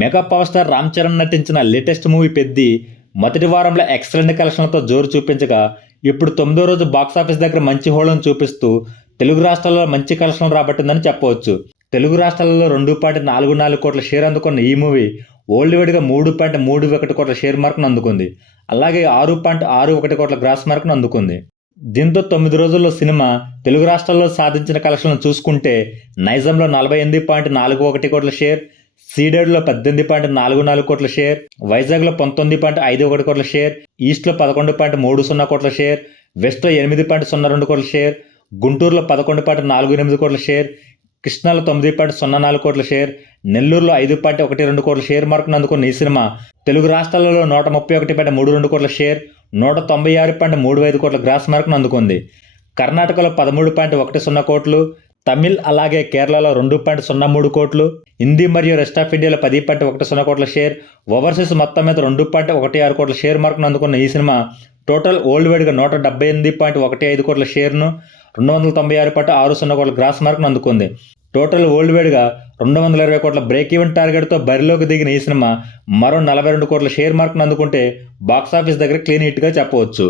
Mega power star Ram Charan నటించిన latest movie Peddi మొదటి వారంలో ఎక్సలెంట్ కలెక్షన్లతో జోరు చూపించగా ఇప్పుడు 9వ రోజు బాక్సాఫీస్ దగ్గర మంచి హోళను చూపిస్తూ తెలుగు రాష్ట్రాల్లో మంచి కలెక్షన్లు రాబట్టిందని చెప్పవచ్చు. తెలుగు రాష్ట్రాలలో 2.44 కోట్ల షేర్ అందుకున్న ఈ మూవీ వరల్డ్ వైడ్గా 3.31 కోట్ల షేర్ మార్కును అందుకుంది. అలాగే 6.61 కోట్ల గ్రాస్ మార్కును అందుకుంది. దీంతో 9 రోజుల్లో సినిమా తెలుగు రాష్ట్రాల్లో సాధించిన కలెక్షన్లను చూసుకుంటే నైజాంలో 48.41 కోట్ల షేర్, సీడెడ్లో 18.44 కోట్ల షేర్, వైజాగ్లో 19.51 కోట్ల షేర్, ఈస్ట్లో 11.30 కోట్ల షేర్, వెస్ట్లో 8.02 కోట్ల షేర్, గుంటూరులో 11.48 కోట్ల షేర్, కృష్ణాలో 9.04 కోట్ల షేర్, నెల్లూరులో 5.12 కోట్ల షేర్ మార్కును అందుకున్న ఈ సినిమా తెలుగు రాష్ట్రాలలో 131.32 కోట్ల షేర్, 196.35 కోట్ల గ్రాస్ మార్కును అందుకుంది. కర్ణాటకలో 13.10 కోట్లు, తమిళ్ అలాగే కేరళలో 2.03 కోట్లు, హిందీ మరియు రెస్ట్ ఆఫ్ ఇండియాలో 10.10 కోట్ల షేర్, ఓవర్సీస్ మొత్తం మీద 2.16 కోట్ల షేర్ మార్కును అందుకున్న ఈ సినిమా టోటల్ వరల్డ్ వైడ్గా 178.15 కోట్ల షేర్ను, 296.60 కోట్ల గ్రాస్ మార్కును అందుకుంది. టోటల్ వరల్డ్ వైడ్గా 220 కోట్ల బ్రేక్ ఈవెన్ టార్గెట్తో బరిలోకి దిగిన ఈ సినిమా మరో 42 కోట్ల షేర్ మార్కును అందుకుంటే బాక్సాఫీస్ దగ్గర క్లీన్ హిట్గా చెప్పవచ్చు.